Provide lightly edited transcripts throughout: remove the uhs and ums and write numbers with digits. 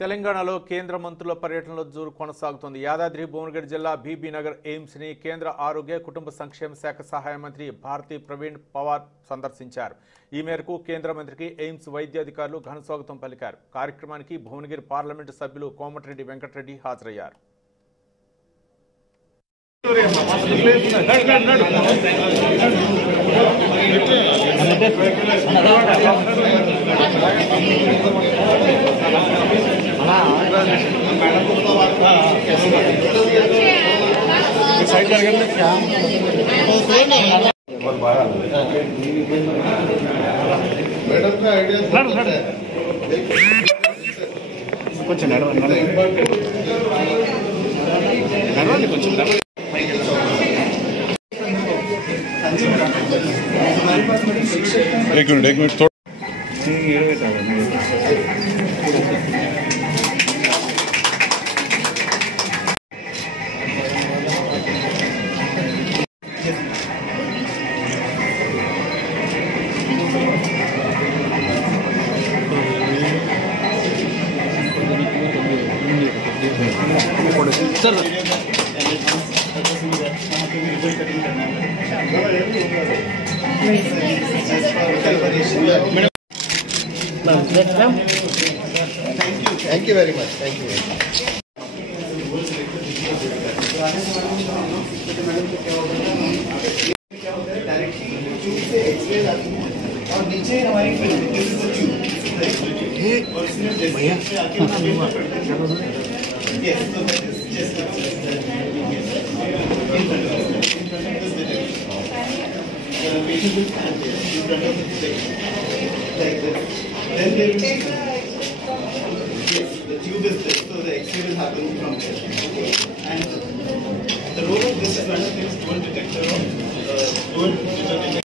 తెలంగాణలో కేంద్ర మంత్రుల పర్యటనలో జోరు కొనసాగుతోంది. యాదాద్రి భువనగిరి జిల్లా బీబీనగర్ ఎయిమ్స్ ని కేంద్ర ఆరోగ్య కుటుంబ సంక్షేమ శాఖ సహాయ మంత్రి భారతి ప్రవీణ్ పవార్ సందర్శించారు. ఈ మేరకు కేంద్ర మంత్రికి ఎయిమ్స్ వైద్యాధికారులు ఘన స్వాగతం పలికారు. కార్యక్రమానికి భువనగిరి పార్లమెంటు సభ్యులు కోమటిరెడ్డి వెంకటరెడ్డి హాజరయ్యారు. కొంచెం నడవండి కొంచెం एक मिनट थोड़ा sir Thank you very much. Thank you. और नीचे हमारी भैया then they will take the tube is this, so the X-ray will happen from there. And the role of this is one stone detector or stone detector.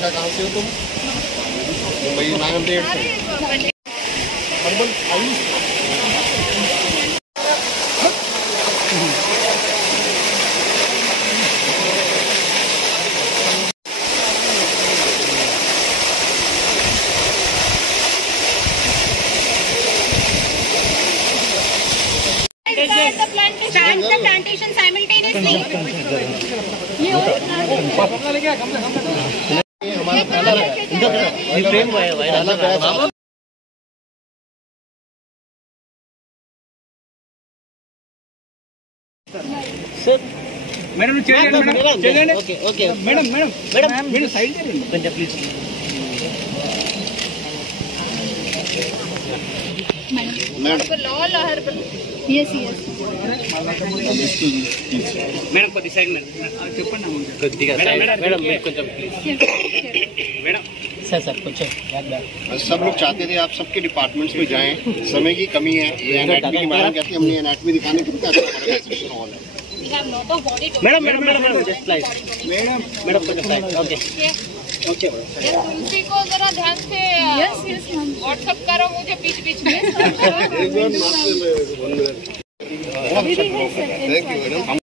कहाँ से हो तुम? मुंबई नागमदेव से। The plantation simultaneously. Madam चलिए okay okay madam madam madam मेरे side से please madam yes yes madam कोई side में చెప్పండి मैडम కొంచెం प्लीज मैडम सर कुछ सब लोग चाहते थे आप सबके डिपार्टमेंट्स में जाएं, समय की कमी है। ये एनाटॉमी की मैडम कहती है हमने एनाटॉमी दिखाने के लिए madam madam madam just like madam madam कुछ ओके तुलसी को जरा ध्यान से व्हाट्सएप करो मुझे बीच बीच में। Thank you madam.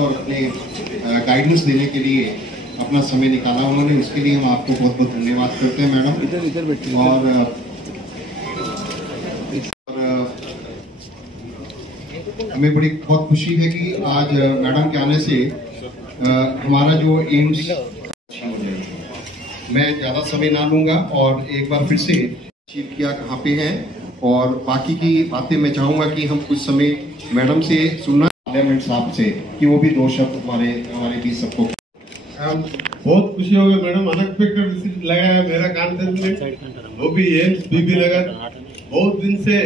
और अपने गाइडेंस देने के लिए अपना समय निकाला उन्होंने, इसके लिए हम आपको बहुत बहुत धन्यवाद करते हैं मैडम। इधर बैठिए। और हमें बड़ी बहुत खुशी है कि आज मैडम के आने से हमारा जो एम्स अच्छी हो जाएगी। मैं ज़्यादा समय ना लूँगा और एक बार फिर से अचीव किया कहाँ पे है, और बाकी की बातें मैं चाहूँगा कि हम कुछ समय मैडम से सुनना पार्लियामेंट साहब से कि वो भी दो शब्द हमारे बीच सबको। बहुत खुशी हो गई मैडम, अनएक्सपेक्टेड विजिट लगा है मेरा कॉन्फ्रेंस में, वो भी एम्स बीबी नगर। बहुत दिन से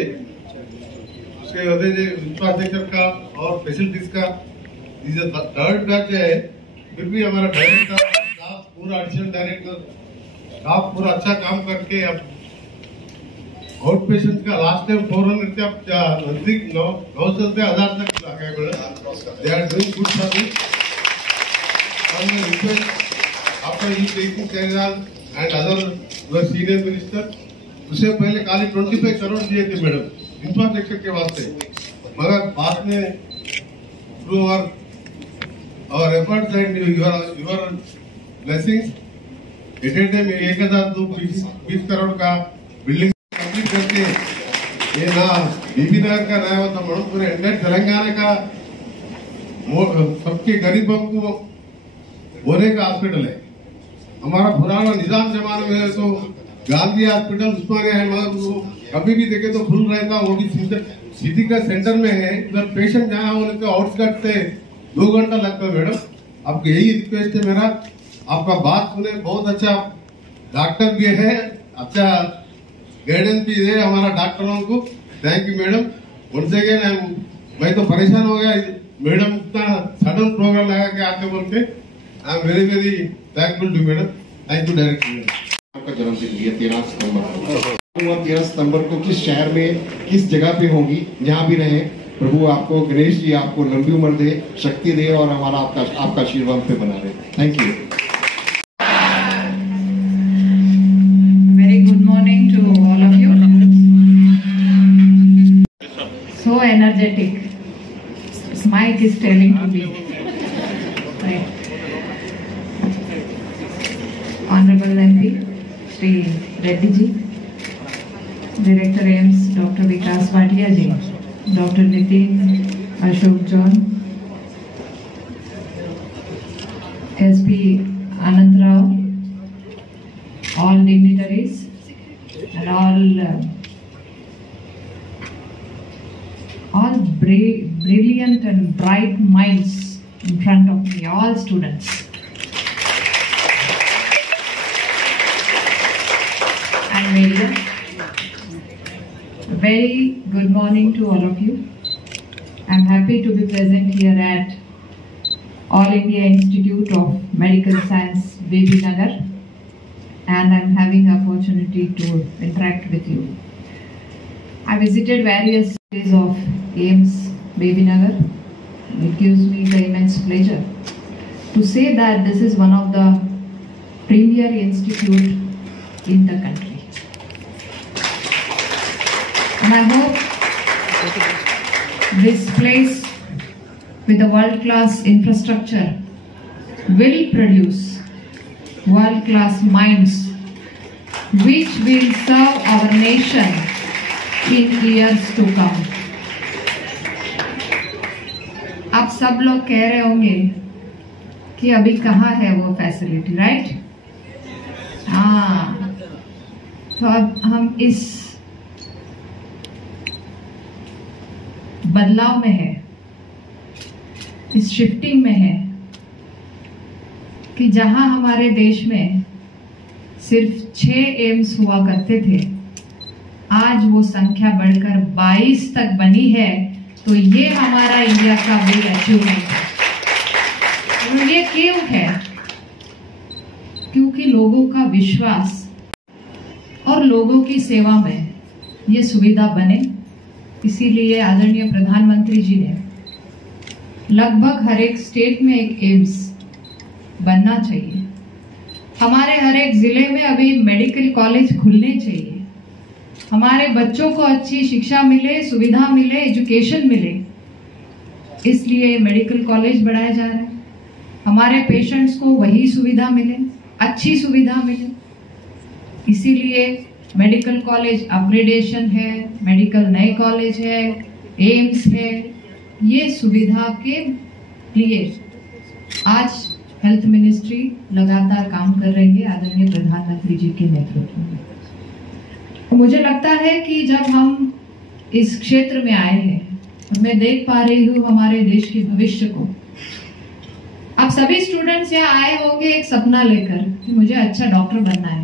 उसके वजह से इंफ्रास्ट्रक्चर का और फैसिलिटीज का थर्ड बैच है, फिर भी हमारा डायरेक्टर स्टाफ पूरा एडिशनल डायरेक्टर स्टाफ पूरा अच्छा काम करके अब आउट पेशेंट का लास्ट टाइम 400 का नजदीक 900 से 1000 तक आ गए madam. They are doing good service. और मैं request after you taking Kejriwal and other senior minister, उससे पहले खाली 25 करोड़ दिए थे मैडम इंफ्रास्ट्रक्चर के वास्ते, मगर बाद में through our efforts and your blessings, at a time 1020 crore का बिल्डिंग कंप्लीट करके ये ना बीबी नगर का नया होता मैडम, पूरे इंडियन तेलंगाना का सबके गरीबों को होने का हॉस्पिटल है। हमारा पुराना निजाम जमाने में तो गांधी हॉस्पिटल उस्मानिया है, मगर वो कभी भी देखे तो फुल रहता, वो भी सिटी का सेंटर में है। उधर पेशेंट जहाँ होने के आउटस्कर्ट से 2 घंटा लगता है मैडम। आपको यही रिक्वेस्ट है मेरा, आपका बात सुने, बहुत अच्छा डॉक्टर भी है, अच्छा गाइडेंस भी है हमारा डॉक्टरों को। Thank you madam. Once again मैं तो परेशान हो गया मैडम, इतना सडन प्रोग्राम लगा के आते बोलते। I am very very thankful to madam. Thank you director. आपका जन्मदिन भी है 13 सितंबर को, और 13 सितंबर को किस शहर में किस जगह पे होगी, जहाँ भी रहे प्रभु आपको, गणेश जी आपको लंबी उम्र दे, शक्ति दे, और हमारा आपका आशीर्वाद पे बना रहे। Thank you. Very good morning to all of you. So energetic. Mike is telling to me. Right. Honorable MP Shri Reddy ji, Director AIMS Dr. Vikas Bhatia ji, Dr. Nitin Ashok John, SP Anand Rao, all dignitaries and all brilliant and bright minds in front of me, all students. And media. Very good morning to all of you. I'm happy to be present here at All India Institute of Medical Science, BB Nagar, and I'm having the opportunity to interact with you. I visited various days of AIIMS, BB Nagar. It gives me the immense pleasure to say that this is one of the premier institute in the country. And I hope this place with the world-class infrastructure will produce world-class minds which will serve our nation in years to come. आप सब लोग कह रहे होंगे कि अभी कहाँ है वो फैसिलिटी, राइट? हाँ, तो अब हम इस बदलाव में है, इस शिफ्टिंग में है कि जहां हमारे देश में सिर्फ 6 एम्स हुआ करते थे, आज वो संख्या बढ़कर 22 तक बनी है। तो ये हमारा इंडिया का बिग अचीवमेंट है। और ये क्यों है? क्योंकि लोगों का विश्वास और लोगों की सेवा में ये सुविधा बने। इसीलिए आदरणीय प्रधानमंत्री जी ने लगभग हर एक स्टेट में एक एम्स बनना चाहिए। हमारे हर एक जिले में अभी मेडिकल कॉलेज खुलने चाहिए। हमारे बच्चों को अच्छी शिक्षा मिले, सुविधा मिले, एजुकेशन मिले, इसलिए मेडिकल कॉलेज बढ़ाया जा रहा है। हमारे पेशेंट्स को वही सुविधा मिले, अच्छी सुविधा मिले, इसीलिए मेडिकल कॉलेज अपग्रेडेशन है, मेडिकल नए कॉलेज है, एम्स है। ये सुविधा के लिए आज हेल्थ मिनिस्ट्री लगातार काम कर रही है आदरणीय प्रधानमंत्री जी के नेतृत्व में। मुझे लगता है कि जब हम इस क्षेत्र में आए हैं और मैं देख पा रही हूँ हमारे देश के भविष्य को। आप सभी स्टूडेंट्स यहाँ आए होंगे एक सपना लेकर कि मुझे अच्छा डॉक्टर बनना है।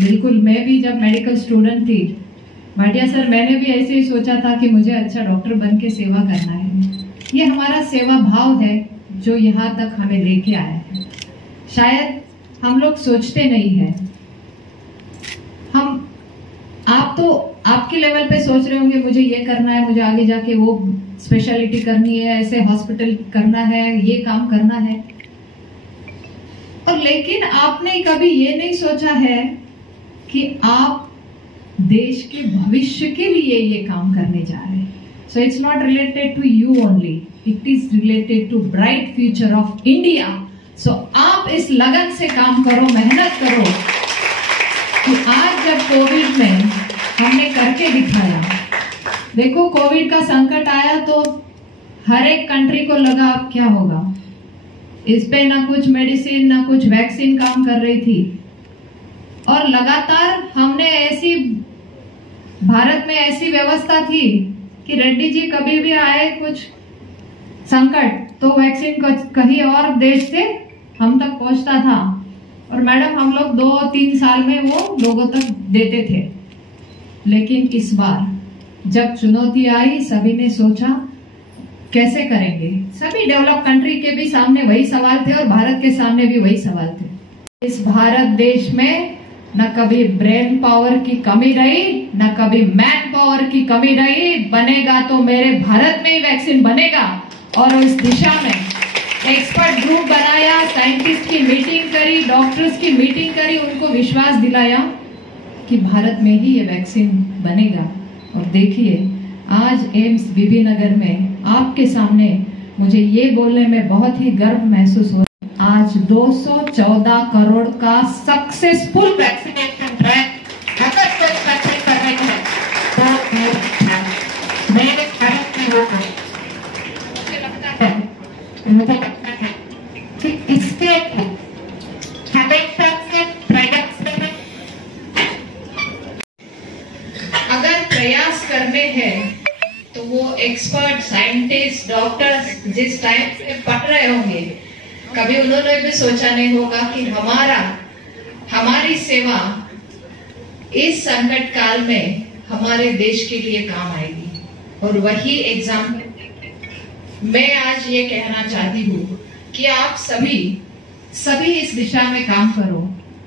बिल्कुल, मैं भी जब मेडिकल स्टूडेंट थी भाटिया सर, मैंने भी ऐसे ही सोचा था कि मुझे अच्छा डॉक्टर बन के सेवा करना है। ये हमारा सेवा भाव है जो यहाँ तक हमें लेके आया है। शायद हम लोग सोचते नहीं है, आप तो आपके लेवल पे सोच रहे होंगे मुझे ये करना है, मुझे आगे जाके वो स्पेशलिटी करनी है, ऐसे हॉस्पिटल करना है, ये काम करना है। और लेकिन आपने कभी ये नहीं सोचा है कि आप देश के भविष्य के लिए ये काम करने जा रहे हैं। So it's not related to you only, it is related to bright future of India. So आप इस लगन से काम करो, मेहनत करो कि आज जब कोविड में हमने करके दिखाया। देखो, कोविड का संकट आया तो हर एक कंट्री को लगा अब क्या होगा, इस पे ना कुछ मेडिसिन ना कुछ वैक्सीन काम कर रही थी। और लगातार हमने ऐसी भारत में ऐसी व्यवस्था थी कि रेड्डी जी कभी भी आए कुछ संकट तो वैक्सीन कहीं और देश से हम तक पहुंचता था और मैडम हम लोग 2-3 साल में वो लोगों तक देते थे। लेकिन इस बार जब चुनौती आई, सभी ने सोचा कैसे करेंगे। सभी डेवलप कंट्री के भी सामने वही सवाल थे और भारत के सामने भी वही सवाल थे। इस भारत देश में न कभी ब्रेन पावर की कमी रही, न कभी मैन पावर की कमी रही। बनेगा तो मेरे भारत में ही वैक्सीन बनेगा। और इस दिशा में एक्सपर्ट ग्रुप बनाया, साइंटिस्ट की मीटिंग करी, डॉक्टर्स की मीटिंग करी, उनको विश्वास दिलाया कि भारत में ही ये वैक्सीन बनेगा। और देखिए आज एम्स बीबी नगर में आपके सामने मुझे ये बोलने में बहुत ही गर्व महसूस हो। आज 214 करोड़ का सक्सेसफुल वैक्सीनेशन ट्रैक अगर कोई वैक्सीन कर रही है तो मेरे भारत में होगा। मुझे लगता है कि इसके हमेशा से प्रोडक्ट्स में अगर प्रयास करने हैं तो वो एक्सपर्ट साइंटिस्ट डॉक्टर्स जिस टाइम से पढ़ रहे होंगे, कभी उन्होंने भी सोचा नहीं होगा कि हमारी सेवा इस संकट काल में हमारे देश के लिए काम आएगी। और वही एग्जाम मैं आज ये कहना चाहती हूँ कि आप सभी इस दिशा में काम करो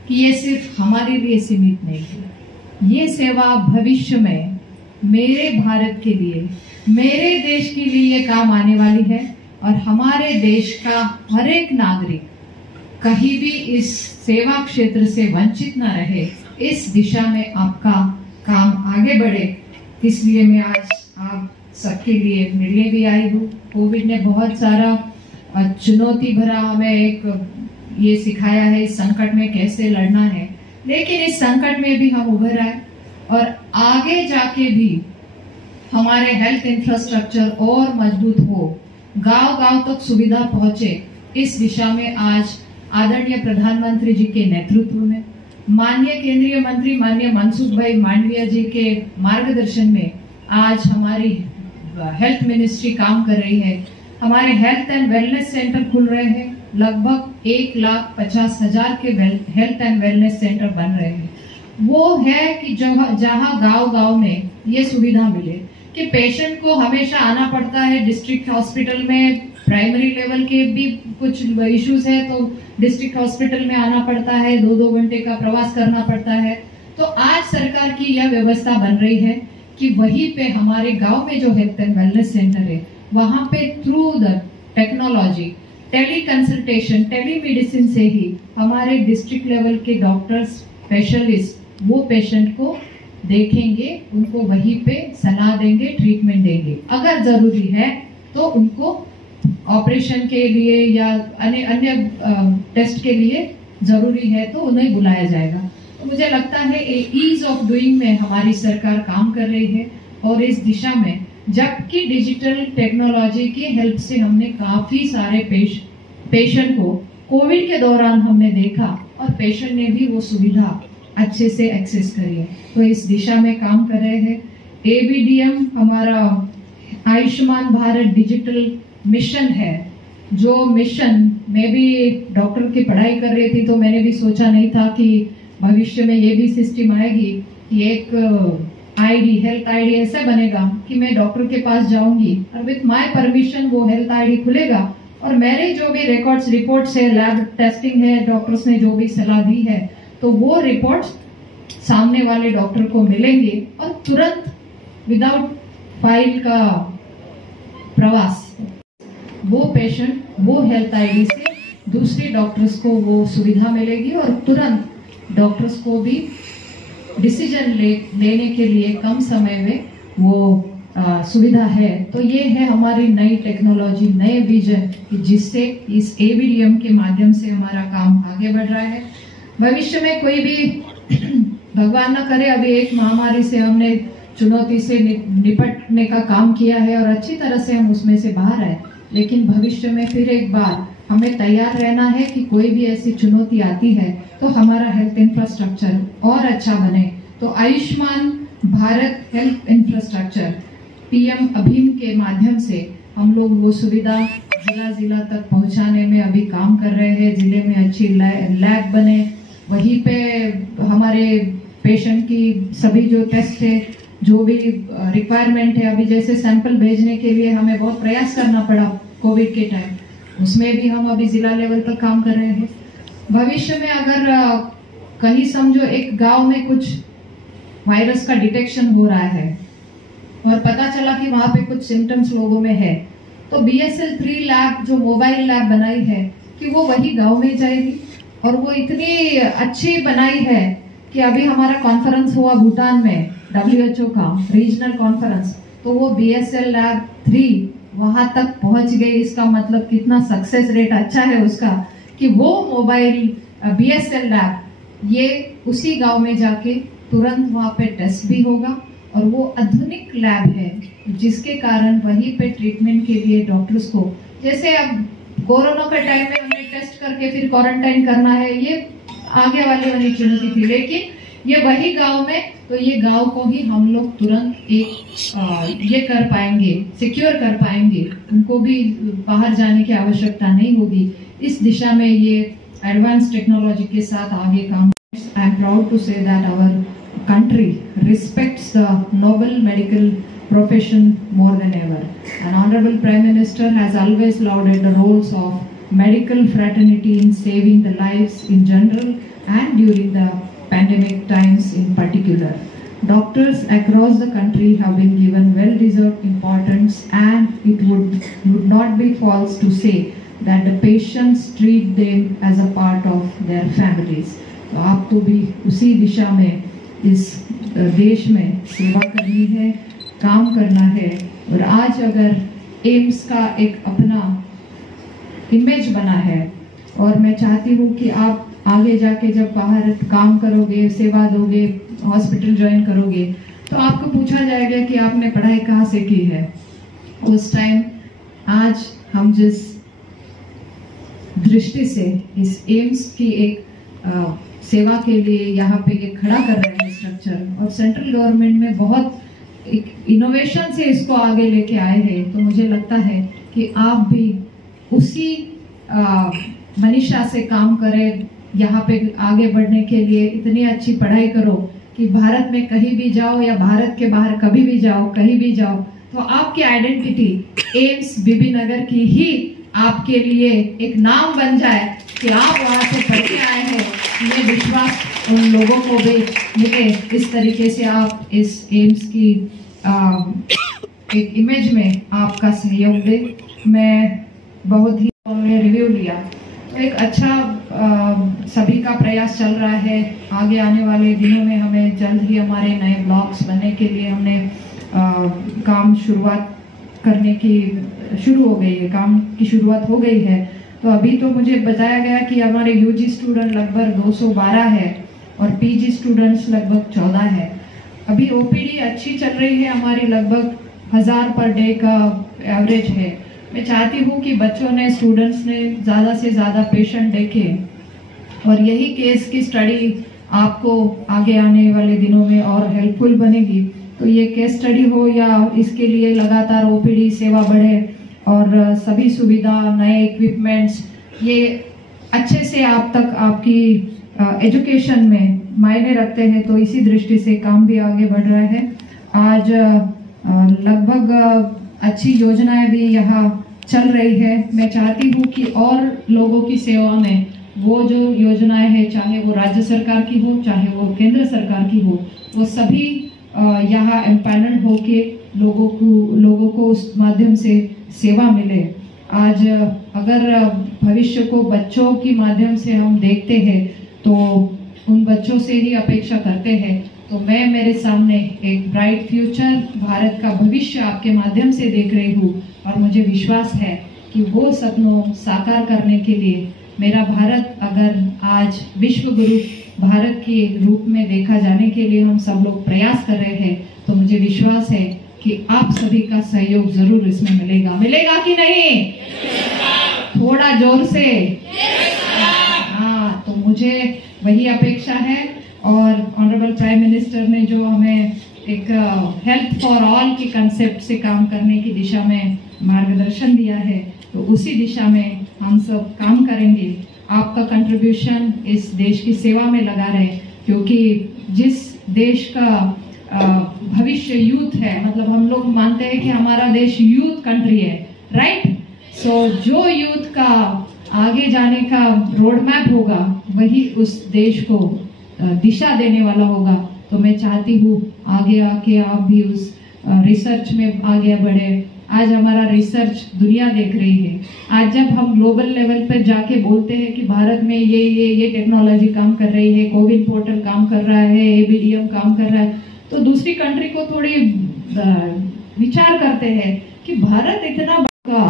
कि ये सिर्फ हमारे लिए सीमित नहीं है। ये सेवा भविष्य में मेरे भारत के लिए, मेरे देश के लिए काम आने वाली है और हमारे देश का हर एक नागरिक कहीं भी इस सेवा क्षेत्र से वंचित न रहे, इस दिशा में आपका काम आगे बढ़े। इसलिए मैं आज आप सबके लिए मिलने भी आई हूँ। कोविड ने बहुत सारा चुनौती भरा हमें एक ये सिखाया है इस संकट में कैसे लड़ना है, लेकिन इस संकट में भी हम उभर आए और आगे जाके भी हमारे हेल्थ इंफ्रास्ट्रक्चर और मजबूत हो, गांव-गांव तक सुविधा पहुंचे। इस दिशा में आज आदरणीय प्रधानमंत्री जी के नेतृत्व में, माननीय केंद्रीय मंत्री माननीय मनसुख भाई मांडविया जी के मार्गदर्शन में आज हमारी हेल्थ मिनिस्ट्री काम कर रही है। हमारे हेल्थ एंड वेलनेस सेंटर खुल रहे हैं, लगभग 1,50,000 के हेल्थ एंड वेलनेस सेंटर बन रहे हैं। वो है कि जहाँ गांव-गांव में ये सुविधा मिले कि पेशेंट को हमेशा आना पड़ता है डिस्ट्रिक्ट हॉस्पिटल में, प्राइमरी लेवल के भी कुछ इश्यूज है तो डिस्ट्रिक्ट हॉस्पिटल में आना पड़ता है, 2-2 घंटे का प्रवास करना पड़ता है। तो आज सरकार की यह व्यवस्था बन रही है कि वहीं पे हमारे गांव में जो हेल्थ एंड वेलनेस सेंटर है वहां पे through the technology, tele consultation, telemedicine से ही हमारे डिस्ट्रिक्ट लेवल के डॉक्टर्स, स्पेशलिस्ट वो पेशेंट को देखेंगे, उनको वहीं पे सलाह देंगे, ट्रीटमेंट देंगे। अगर जरूरी है तो उनको ऑपरेशन के लिए या अन्य टेस्ट के लिए जरूरी है तो उन्हें बुलाया जाएगा। तो मुझे लगता है ईज ऑफ डूइंग में हमारी सरकार काम कर रही है और इस दिशा में जबकि डिजिटल टेक्नोलॉजी की हेल्प से हमने काफी सारे पेशेंट को कोविड के दौरान हमने देखा और पेशेंट ने भी वो सुविधा अच्छे से एक्सेस करी है। तो इस दिशा में काम कर रहे हैं। एबीडीएम हमारा आयुष्मान भारत डिजिटल मिशन है, जो मिशन मैं भी डॉक्टर की पढ़ाई कर रही थी तो मैंने भी सोचा नहीं था कि भविष्य में ये भी सिस्टम आएगी कि एक आईडी, हेल्थ आईडी ऐसा बनेगा कि मैं डॉक्टर के पास जाऊंगी और विथ माय परमिशन वो हेल्थ आईडी खुलेगा और मेरे जो भी रिकॉर्ड्स, रिपोर्ट्स है, लैब टेस्टिंग है, डॉक्टर्स ने जो भी सलाह दी है तो वो रिपोर्ट्स सामने वाले डॉक्टर को मिलेंगे और तुरंत विदाउट फाइल का प्रवास वो पेशेंट वो हेल्थ आईडी से दूसरे डॉक्टर्स को वो सुविधा मिलेगी और तुरंत डॉक्टर्स को भी डिसीजन लेने के लिए कम समय में वो सुविधा है। तो ये है हमारी नई टेक्नोलॉजी, नए विजन जिससे इस एबीडीएम के माध्यम से हमारा काम आगे बढ़ रहा है। भविष्य में कोई भी भगवान न करे, अभी एक महामारी से हमने चुनौती से निपटने का काम किया है और अच्छी तरह से हम उसमें से बाहर आए, लेकिन भविष्य में फिर एक बार हमें तैयार रहना है कि कोई भी ऐसी चुनौती आती है तो हमारा हेल्थ इंफ्रास्ट्रक्चर और अच्छा बने। तो Ayushman Bharat health infrastructure PM अभियान के माध्यम से हम लोग वो सुविधा जिला तक पहुंचाने में अभी काम कर रहे हैं। जिले में अच्छी लैब बने, वहीं पे हमारे पेशेंट की सभी जो टेस्ट है, जो भी रिक्वायरमेंट है, अभी जैसे सैंपल भेजने के लिए हमें बहुत प्रयास करना पड़ा कोविड के टाइम, उसमें भी हम अभी जिला लेवल तक काम कर रहे हैं। भविष्य में अगर कहीं समझो एक गांव में कुछ वायरस का डिटेक्शन हो रहा है और पता चला कि वहां पे कुछ सिम्टम्स लोगों में है, तो BSL-3 लैब जो मोबाइल लैब बनाई है कि वो वही गांव में जाएगी और वो इतनी अच्छी बनाई है कि अभी हमारा कॉन्फ्रेंस हुआ भूटान में WHO का रीजनल कॉन्फ्रेंस, तो वो BSL-3 वहां तक पहुंच गई। इसका मतलब कितना सक्सेस रेट अच्छा है उसका कि वो मोबाइल BSL लैब ये उसी गांव में जाके तुरंत वहां पे टेस्ट भी होगा और वो आधुनिक लैब है जिसके कारण वहीं पे ट्रीटमेंट के लिए डॉक्टर्स को, जैसे अब कोरोना के टाइम में हमें टेस्ट करके फिर क्वारंटाइन करना है, ये आगे वाली चुनौती थी, लेकिन ये वही गांव में, तो ये गांव को ही हम लोग तुरंत एक ये कर पाएंगे, सिक्योर कर पाएंगे, उनको भी बाहर जाने की आवश्यकता नहीं होगी। इस दिशा में ये एडवांस टेक्नोलॉजी के साथ आगे काम। I am proud to say that our country respects the noble medical profession more than ever. And Honorable Prime Minister has always lauded the roles of medical fraternity in saving the lives in general and during the pandemic times in particular. Doctors across the country have been given well-deserved importance, and it would not be false to say that the patients treat them as a part of their families. तो आपको भी उसी दिशा में इस देश में सेवा करनी है, काम करना है। और आज अगर एम्स का एक अपना इमेज बना है, और मैं चाहती हूँ कि आप आगे जाके जब बाहर काम करोगे, सेवा दोगे, हॉस्पिटल ज्वाइन करोगे, तो आपको पूछा जाएगा कि आपने पढ़ाई कहाँ से की है। उस टाइम आज हम जिस दृष्टि से इस एम्स की एक सेवा के लिए यहाँ पे ये खड़ा कर रहे हैं स्ट्रक्चर, और सेंट्रल गवर्नमेंट में बहुत एक इनोवेशन से इसको आगे लेके आए हैं, तो मुझे लगता है कि आप भी उसी मनीषा से काम करें, यहाँ पे आगे बढ़ने के लिए इतनी अच्छी पढ़ाई करो कि भारत में कहीं भी जाओ या भारत के बाहर कभी भी जाओ, कहीं भी जाओ, तो आपकी आइडेंटिटी एम्स बीबी नगर की ही आपके लिए एक नाम बन जाए कि आप वहाँ से पढ़ के आए हैं। ये विश्वास उन लोगों को भी मिले, इस तरीके से आप इस एम्स की एक इमेज में आपका सहयोग दे। मैं बहुत ही रिव्यू लिया, तो एक अच्छा सभी का प्रयास चल रहा है। आगे आने वाले दिनों में हमें जल्द ही हमारे नए ब्लॉक्स बनने के लिए हमने काम शुरुआत करने की शुरू हो गई है, काम की शुरुआत हो गई है। तो अभी तो मुझे बताया गया कि हमारे यूजी स्टूडेंट लगभग 212 है और पीजी स्टूडेंट्स लगभग 14 है। अभी ओपीडी अच्छी चल रही है हमारी, लगभग 1000 पर डे का एवरेज है। मैं चाहती हूँ कि बच्चों ने, स्टूडेंट्स ने ज़्यादा से ज़्यादा पेशेंट देखे, और यही केस की स्टडी आपको आगे आने वाले दिनों में और हेल्पफुल बनेगी। तो ये केस स्टडी हो या इसके लिए लगातार ओपीडी सेवा बढ़े और सभी सुविधा, नए इक्विपमेंट्स, ये अच्छे से आप तक आपकी एजुकेशन में मायने रखते हैं। तो इसी दृष्टि से काम भी आगे बढ़ रहा है। आज लगभग अच्छी योजनाएं भी यहाँ चल रही है। मैं चाहती हूँ कि और लोगों की सेवा में वो जो योजनाएं हैं, चाहे वो राज्य सरकार की हो, चाहे वो केंद्र सरकार की हो, वो सभी यहाँ एम्पैनल्ड होके लोगों को उस माध्यम से सेवा मिले। आज अगर भविष्य को बच्चों के माध्यम से हम देखते हैं, तो उन बच्चों से ही अपेक्षा करते हैं। तो मैं मेरे सामने एक ब्राइट फ्यूचर, भारत का भविष्य आपके माध्यम से देख रही हूँ, और मुझे विश्वास है कि वो सपनों साकार करने के लिए मेरा भारत अगर आज विश्व गुरु भारत के रूप में देखा जाने के लिए हम सब लोग प्रयास कर रहे हैं, तो मुझे विश्वास है कि आप सभी का सहयोग जरूर इसमें मिलेगा। मिलेगा कि नहीं? थोड़ा जोर से। हाँ, तो मुझे वही अपेक्षा है। और ऑनरेबल प्राइम मिनिस्टर ने जो हमें एक हेल्थ फॉर ऑल के कंसेप्ट से काम करने की दिशा में मार्गदर्शन दिया है, तो उसी दिशा में हम सब काम करेंगे। आपका कंट्रीब्यूशन इस देश की सेवा में लगा रहे, क्योंकि जिस देश का भविष्य यूथ है, मतलब हम लोग मानते हैं कि हमारा देश यूथ कंट्री है, राइट? सो जो यूथ का आगे जाने का रोड मैप होगा, वही उस देश को दिशा देने वाला होगा। तो मैं चाहती हूँ आगे आके आप भी उस रिसर्च में आगे बढ़े। आज हमारा रिसर्च दुनिया देख रही है। आज जब हम ग्लोबल लेवल पर जाके बोलते हैं कि भारत में ये टेक्नोलॉजी काम कर रही है, कोविन पोर्टल काम कर रहा है, एबीडीएम काम कर रहा है, तो दूसरी कंट्री को थोड़ी विचार करते हैं कि भारत इतना बड़ा,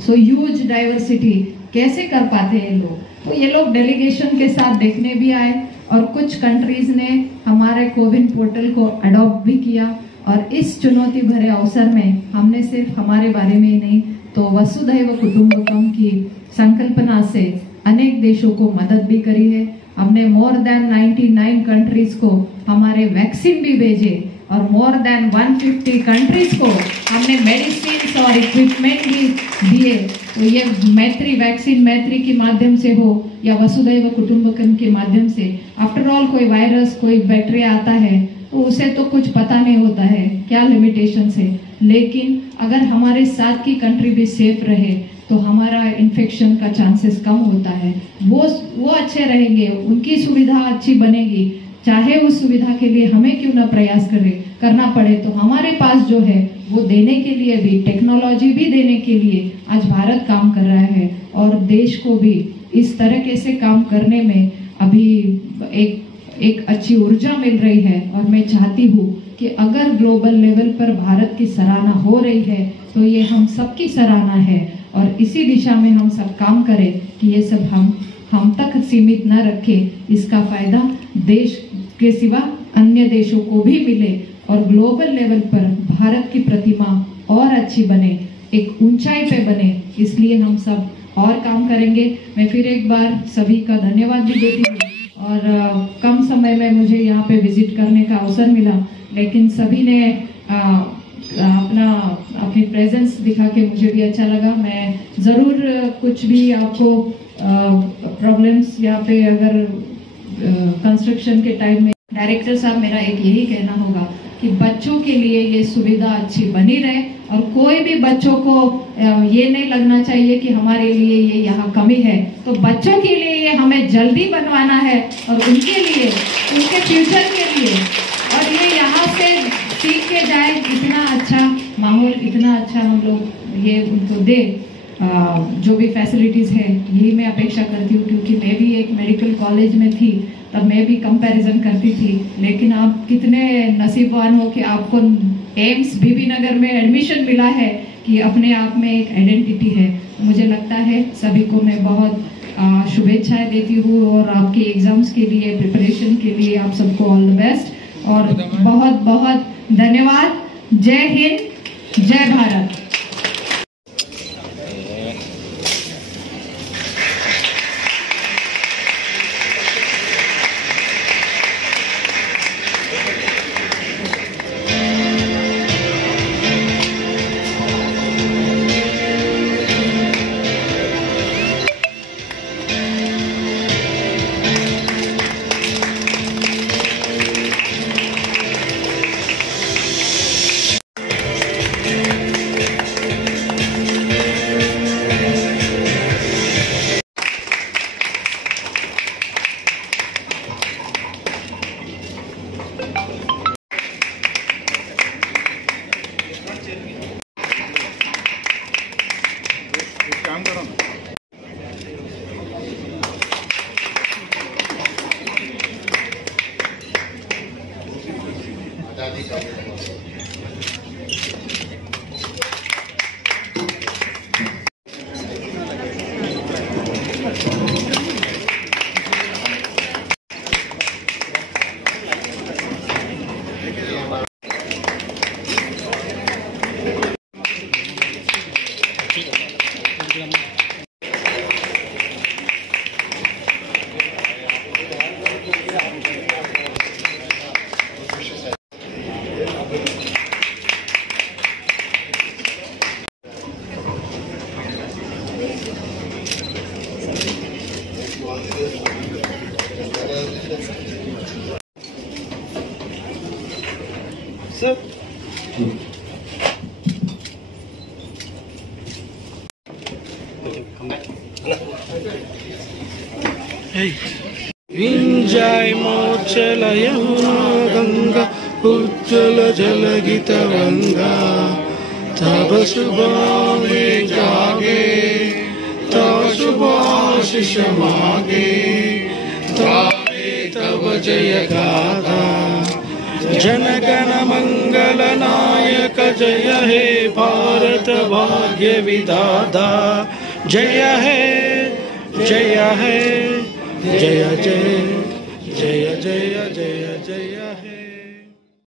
सो ह्यूज डाइवर्सिटी कैसे कर पाते हैं लोग। तो ये लोग डेलीगेशन के साथ देखने भी आए, और कुछ कंट्रीज ने हमारे कोविन पोर्टल को अडॉप्ट भी किया। और इस चुनौती भरे अवसर में हमने सिर्फ हमारे बारे में ही नहीं, तो वसुधैव कुटुंबकम की संकल्पना से अनेक देशों को मदद भी करी है। हमने मोर देन 99 कंट्रीज को हमारे वैक्सीन भी भेजे, और मोर देन 150 कंट्रीज को हमने मेडिसिन और इक्विपमेंट भी दिए। तो ये मैत्री वैक्सीन मैत्री के माध्यम से हो या वसुधैव कुटुंबकम के माध्यम से, आफ्टर ऑल कोई वायरस कोई बैक्टीरिया आता है तो उसे तो कुछ पता नहीं होता है क्या लिमिटेशंस है, लेकिन अगर हमारे साथ की कंट्री भी सेफ रहे तो हमारा इन्फेक्शन का चांसेस कम होता है। वो अच्छे रहेंगे, उनकी सुविधा अच्छी बनेगी, चाहे उस सुविधा के लिए हमें क्यों ना प्रयास करना पड़े। तो हमारे पास जो है वो देने के लिए भी, टेक्नोलॉजी भी देने के लिए आज भारत काम कर रहा है और देश को भी इस तरह के से काम करने में अभी एक अच्छी ऊर्जा मिल रही है। और मैं चाहती हूँ कि अगर ग्लोबल लेवल पर भारत की सराहना हो रही है तो ये हम सबकी सराहना है और इसी दिशा में हम सब काम करें कि ये सब हम तक सीमित न रखें, इसका फायदा देश के सिवा अन्य देशों को भी मिले और ग्लोबल लेवल पर भारत की प्रतिमा और अच्छी बने, एक ऊंचाई पे बने। इसलिए हम सब और काम करेंगे। मैं फिर एक बार सभी का धन्यवाद भी देती हूँ और कम समय में मुझे यहाँ पे विजिट करने का अवसर मिला, लेकिन सभी ने अपनी प्रेजेंस दिखा के मुझे भी अच्छा लगा। मैं ज़रूर कुछ भी आपको प्रॉब्लम्स यहाँ पे अगर कंस्ट्रक्शन के टाइम में, डायरेक्टर साहब मेरा एक यही कहना होगा कि बच्चों के लिए ये सुविधा अच्छी बनी रहे और कोई भी बच्चों को ये नहीं लगना चाहिए कि हमारे लिए ये यहाँ कमी है। तो बच्चों के लिए ये हमें जल्दी बनवाना है और उनके लिए, उनके फ्यूचर के लिए, और ये यहाँ से सीख के जाए, इतना अच्छा माहौल, इतना अच्छा हम लोग ये उनको दे, जो भी फैसिलिटीज है यही मैं अपेक्षा करती हूँ। क्योंकि मैं भी एक मेडिकल कॉलेज में थी तब मैं भी कंपैरिजन करती थी, लेकिन आप कितने नसीबवान हो कि आपको एम्स बीबी नगर में एडमिशन मिला है कि अपने आप में एक आइडेंटिटी है। मुझे लगता है सभी को मैं बहुत शुभेच्छाएं देती हूँ और आपके एग्जाम्स के लिए, प्रिपरेशन के लिए आप सबको ऑल द बेस्ट और बहुत बहुत धन्यवाद। जय हिंद, जय भारत। विंजायमोच्चल यमुना गंगा उज्ज्वल जलगितवंगा तब शुभं में जागे तब शुभाशिष मागे गावे तब जय गाथा जनगण मंगल नायक जय हे भारत भाग्य विधाता जय है जय है जय जय जय जय जय जय